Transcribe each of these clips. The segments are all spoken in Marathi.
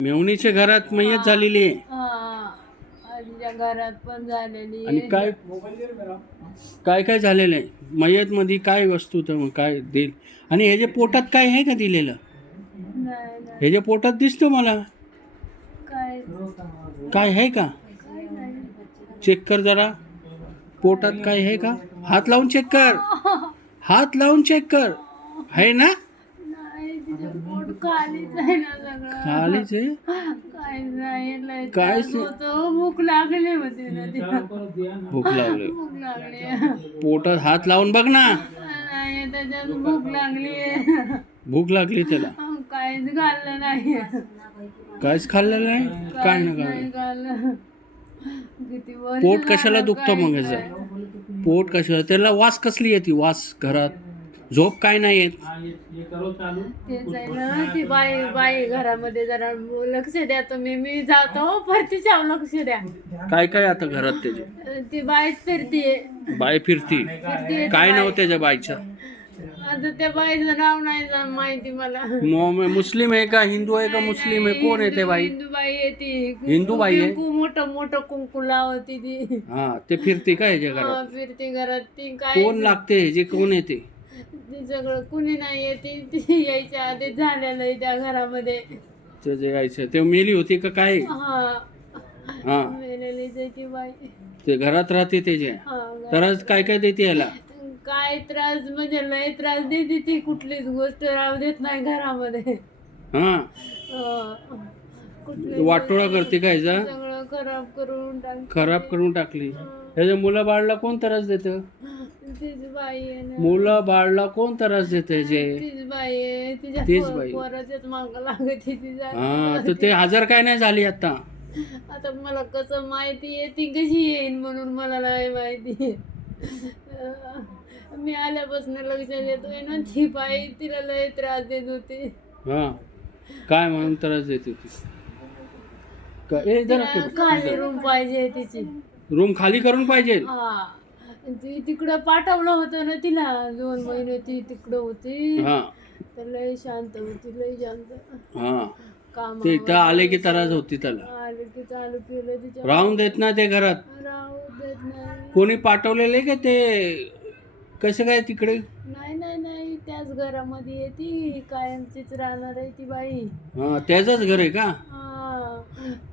मेवणीच्या घरात मयत झालेली आहे. आजीच्या घरात पण झालेली आणि आहे. काय काय काय झालेलं आहे मयत मध्ये? काय वस्तू तर मग काय देईल? आणि ह्याच्या पोटात काय आहे का दिलेलं? नाही नाही ह्याच्या पोटात दिसतं मला. काय काय आहे का? काय नाही. चेक कर जरा. पोटात काय आहे का? हात लावून चेक कर. हात लावून चेक कर. आहे ना? नाही तिचं पोट खालीच आहे ना सगळं. खालीच आहे. काय नाही लय काय त्रास होतो. भूक लागली होती ना तिला. भूक लागली. भूक लागली. पोटात हात लावून बघ ना. नाही त्याच्यात भूक लागली. भूक लागली त्याला. काहीच खाल्लं नाही. काहीच खाल्लेलं नाही. काय ना काय. नाही खाल्लं. किती वर्ष पोट कशाला झालं दुखतं काहीच मग नाही. याचं? पोट कशाला? त्याला वास कसली येते? वास घरात झोप काय नाही येत? तेच आहे ना. ती बाई घरामध्ये जरा लक्ष द्या तुम्ही. मी जातो परतीच्या लक्ष द्या. काय काय आता घरात त्याचे? ती बाईच फिरतीये. बाई फिरती. फिरतीये काय ती नाव बाई. त्याच्या बाईचं? आता त्या बाईचं नाव नाही माहिती मला. मुस्लिम आहे का हिंदू आहे का मुस्लिम आहे? कोण आहे ते बाई? हिंदू बाई आहे ती. हिंदू बाई आहे? कुंकू मोठं मोठं कुंकू लावती ती. हा ते फिरते का ह्याच्या घरात? फिरती घरात. ती काय कोण लागते? जे कोण येते? ती सगळं कुणी नाही येते. ती यायच्या आधी झालेलं आहे त्या घरामध्ये. ते जे यायचं ते मेली होती का काय? हा मेलेलीच आहे ती बाई. ते घरात राहते त्याचे. तर काय काय देते याला? काय त्रास म्हणजे लय त्रास देते ती. कुठलीच गोष्ट राहू देत नाही घरामध्ये. हा कुठलीच वाटोळा करते का ह्याचा? सगळं खराब करून टाक. खराब करून टाकली. ह्याच्या मुलं बाळला कोण त्रास देतं? तीच बाई आहे ना. मुलं बाळला कोण त्रास देतं ह्याचे? तीच बाई आहे. तिच्या तीच बाई. पोराच्याच मागं लागते ती. हा तर ते हजर काय नाही झाली आता? आता मला कसं माहिती आहे ती कशी येईन म्हणून मला नाही माहिती. मी आल्यापासून लक्ष देतोय ना. ती बाई तिला लय त्रास देत होती. हा काय म्हणून त्रास देते ती? ए जरा खाली रूम पाहिजे तिची. रूम खाली करून पाहिजे. हा ती तिकडं पाठवलं होतं ना तिला. 2 महिने ती तिकडं होती. हा तर लय शांत होती. लय शांत. हा काम ते इथं आले की त्रास होती त्याला. आले की चालू केलं तिच्या. राहून देत ना ते घरात? राहू देत नाही. कोणी पाठवलेले का ते? कसं काय तिकडे? नाही नाही नाही त्याच घरामध्ये येते. कायमचीच राहणार आहे ती बाई. हा त्याचंच घर आहे का? हा.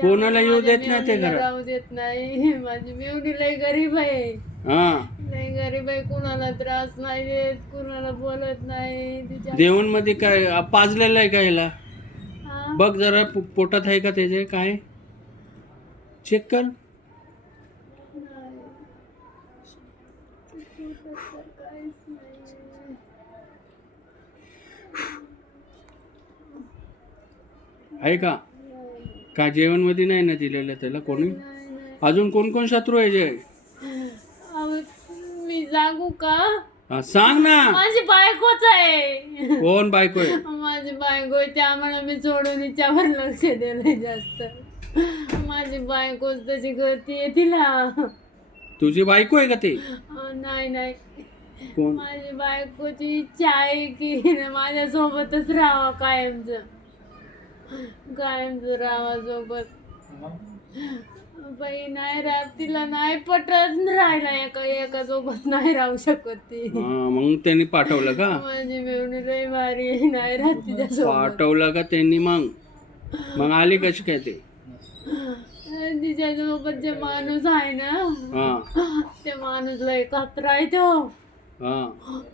कोणाला येऊ त्यामुळे देत नाही ते मेवणीला घरात? राहू देत नाही. माझी मेवणी लय गरीब आहे. हा लय गरीब आहे. कुणाला त्रास नाही देत. कुणाला बोलत नाही. तिच्या देऊन मध्ये काय पाजलेलं आहे का ह्याला? हा. बघ जरा पोटात आहे का त्याचे? काय चेक कर. नाही. पोटात तर काहीच नाही. आहे का? का जेवण मध्ये नाही ना दिलेलं त्याला कोणी? नाही, नाही. अजून कोण कोण शत्रू आहे जे? अहो, मी जागू का? हा, सांग ना. माझी बायकोच आहे. कोण बायको आहे? माझी बायको आहे. त्यामुळे मी सोडून हिच्यावर लक्ष दिलंय जास्त. माझी बायकोच तशी करते तिला. तुझी बायको आहे का ते? नाही नाही. कोण? माझी बायकोची इच्छा आहे की माझ्यासोबतच राहावं कायमचं. कायमचं राहावा सोबत. बाई नाही राहत. तिला नाही पटत राहायला. एका सोबत नाही राहू शकत ती. हा, मग त्यांनी पाठवलं का? माझी मेवणी लय भारी आहे. नाही राहत तिच्यासोबत. पाठवलं का त्यांनी? मग आली कशी काय ते? तिच्यासोबत जे माणूस आहे ना. हा ते माणूस लय कचरा आहे तो. हा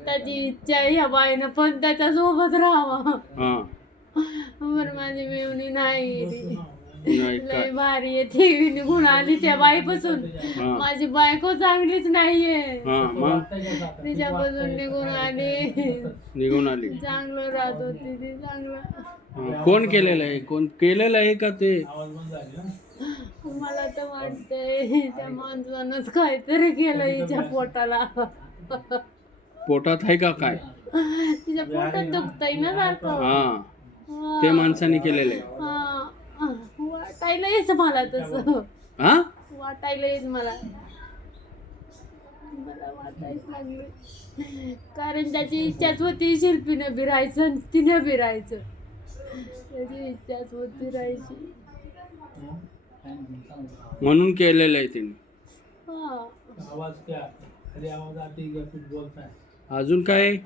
त्याची इच्छा आहे ह्या बाईनं पण त्याच्यासोबत राहावं. हा बरं माझी मेवणी नाही गेली. नाही लय काय? भारी आहे. ती निघून आली त्या बाईपासून. हा माझी बायको चांगलीच नाहीये. हा मग तिच्यापासून निघून आली. निघून आली. चांगलं राहत होती ती. चांगलं. हा, कोण केलेलं आहे? कोण केलेलं आहे का ते? मला तर वाटतंय त्या माणसानंच काहीतरी केलं हिच्या पोटाला. पोटात आहे का काय? तिच्या पोटात दुखतंय ना सारखं. हा ते माणसाने केलेलं आहे. हा. वाटायला येच मला तसं. हा वाटायला येच मला वाटायच लागले. कारण त्याची इच्छाच होती शिल्पीनं बी राहायचं आणि तिनं बी राहायचं. त्याची इच्छाच होती राहायची. म्हणून केलेलं आहे त्यांनी. हा अजून काय?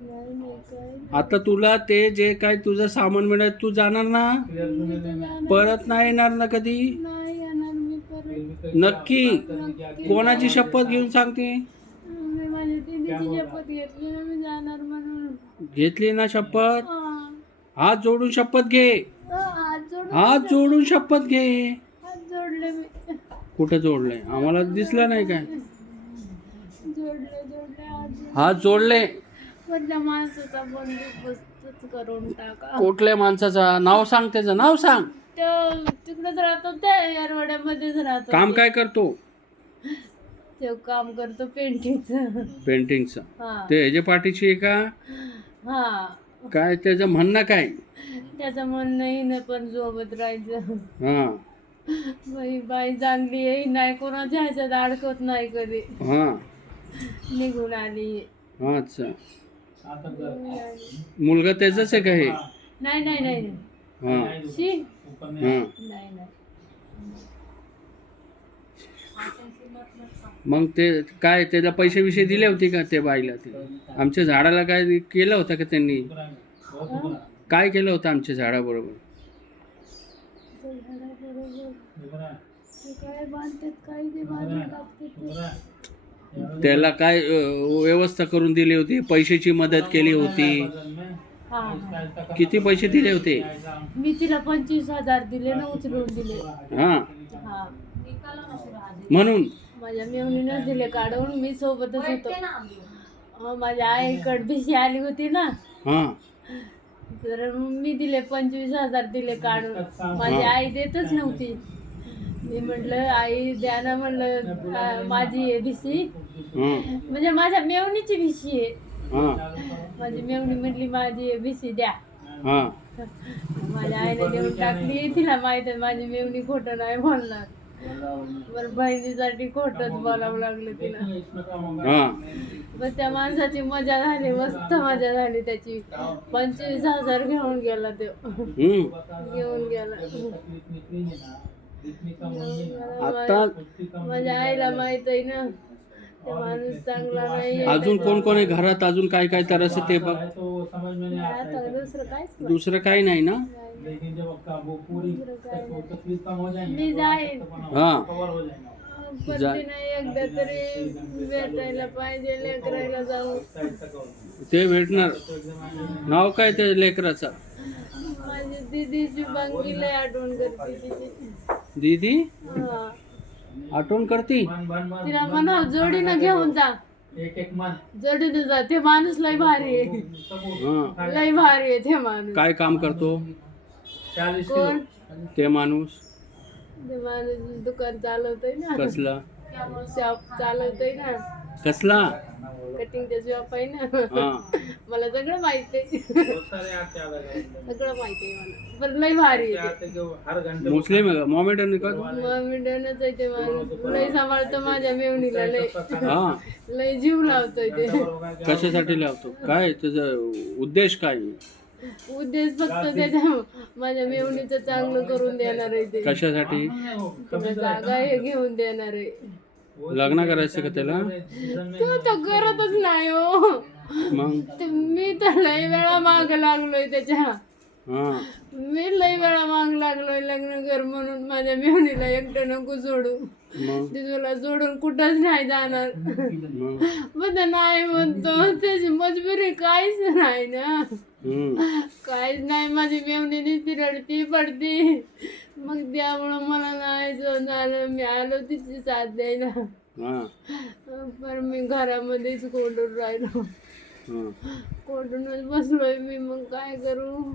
नाही काय आता तुला ते जे काय तुझं सामान मिळत तू जाणार ना, परत नाही येणार ना कधी? नाही येणार मी परत. नक्की? कोणाची शपथ घेऊन सांगते? मी माझ्या दीदीची शपथ घेतली ना मी जाणार म्हणून. घेतली ना शपथ? हा. हात जोडून शपथ घे. हात जोडून हात जोडून शपथ घे. हात जोडले मी. कुठं जोडलंय? आम्हाला दिसलं नाही काय. जोडले हात जोडले. त्या माणसाचा बंदोबस्तच करून टाका. कुठल्या माणसाचा नाव सांग, त्याचं नाव सांग. तिकडेच राहतो त्या येरवड्यामध्येच राहतो. काम काय करतो? ते काम करतो पेंटिंगचं. पेंटिंगचं. हा ते ह्याच्या पाठीशी आहे का? हा. काय त्याचं म्हणणं काय? त्याचं म्हणणंही ना पण सोबत राहायचं. हा बाई चांगली आहे, नाही कोणाच्या ह्याच्यात अडकत नाही कधी. हा निघून आली. अच्छा. मुलगा त्याचाच आहे का हे? नाही नाही नाही हा शी हा नाही नाही. मग ते काय त्याला पैसे विषय दिले होते का ते बाईला? ते आमच्या झाडाला काय केलं होतं का त्यांनी? काय केलं होतं आमच्या झाडाबरोबर? काय बांधतात काही ते बांधून टाकतात. त्याला काय व्यवस्था करून दिली होती? पैशाची मदत केली होती? हा किती पैसे दिले होते? मी तिला 25,000 दिले ना, उचलून दिले. हा हा म्हणून माझ्या मेवणीनंच दिले काढून. मी सोबतच होतो. माझ्या आईकडे भिशी आली होती ना, हा तर मी दिले 25,000 दिले काढून. माझी आई देतच नव्हती. मी म्हटलं आई द्या ना, म्हणलं माझी आहे भिशी, हा म्हणजे माझ्या मेवणीची भिशी आहे. हा माझी मेवणी म्हटली माझी आहे भिशी द्या. हा माझ्या आईने देऊन टाकली. तिला माहित आहे माझी मेवणी खोटं नाही बोलणार. बरं बहिणीसाठी खोटंच बोलावं लागलं तिला. हा पण त्या माणसाची मजा झाली, मस्त मजा झाली त्याची. 25,000 घेऊन गेला तो. घेऊन गेला. आता माझ्या आईला माहित आहे ना ते माणूस चांगला नाही. अजून कोण कोण आहे घरात? अजून काय काय तर असं ते बघ. आता दुसरं काहीच नाही. दुसरं काही नाही ना? मी जाईन हा पण नाही एकदा तरी भेटायला पाहिजे. लेकरायला जाऊ. ते भेटणार. नाव काय त्या लेकराचं? माझी दीदीची बांगी लय आठवण करते तिची. दीदी हा. आठवण करती? तिला म्हणा जोडीनं घेऊन जा. जोडीनं जा. ते माणूस लय भारी आहे. हा लय भारी आहे ते माणूस. काय काम करतो कोण? ते माणूस? ते माणूस दुकान चालवतोय ना. कसला? शॉप चालवतोय ना. कसला? कटिंगचा शॉप आहे ना. हा मला सगळं माहित आहे. सगळं माहित आहे मला. पण लय भारी आहे. मुस्लिम आहे का? मोमेडन का? मोमेडियनच आहे ते माणूस. लय सांभाळतो माझ्या मेवणीला. लय हा लय जीव लावतोय ते. कशासाठी लावतो? काय त्याचा उद्देश काय? उद्देश फक्त त्याच्या माझ्या मेवणीचं चांगलं करून देणार आहे ते. कशासाठी? तिला जागा हे घेऊन देणार आहे. लग्न करायचं का त्याला? तो तर करतच नाही हो. मग मी तर लय वेळा माग लागलोय त्याच्या. हा मी लय वेळा माग लागलोय लग्न कर म्हणून. माझ्या मेवणीला एकटं नको सोडू. मग ती तुला सोडून कुठंच नाही जाणार. मग मग ते नाही म्हणतो. त्याची मजबुरी काहीच नाही ना. काहीच नाही. माझी मेवणी नुसती रडती पडती. मग त्यामुळं मला नाही झालं. मी आलो तिची साथ द्यायला. हा पण मी घरामध्येच कोंडून राहिलो. हा कोंडूनच बसलोय मी. मग काय करू?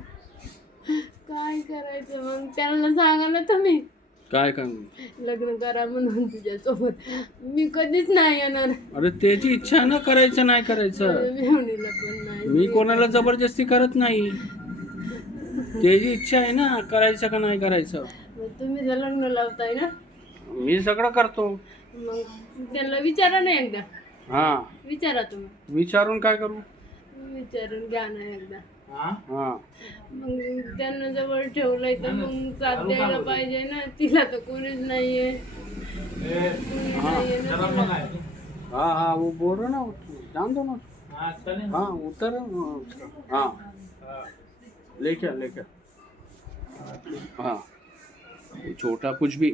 काय करायचं मग? त्यांना सांगा ना तुम्ही काय काम? लग्न करा म्हणून तुझ्यासोबत. मी कधीच नाही येणार. अरे त्याची इच्छा ना करायचं नाही करायचं. मेवणीला पण नाही. मी कोणाला जबरदस्ती करत नाही. त्याची इच्छा आहे ना करायचं का नाही करायचं. मग तुम्ही जर लग्न लावताय ना, मी सगळं करतो. मग त्यांना विचारा ना एकदा. हा विचारा तुम्ही. विचारून काय करू? विचारून घ्या ना एकदा. हाँ मग त्यांना जवळ ठेवलंय तर मग साथ द्यायला पाहिजे ना. तिला तर कोणीच नाहीये. कोणी नाहीये ना तिला. हाँ हाँ वो बोल रहा ना, जान दो ना उसको। हाँ उतर हाँ लेके आ, लेके आ। हाँ छोटा कुछ भी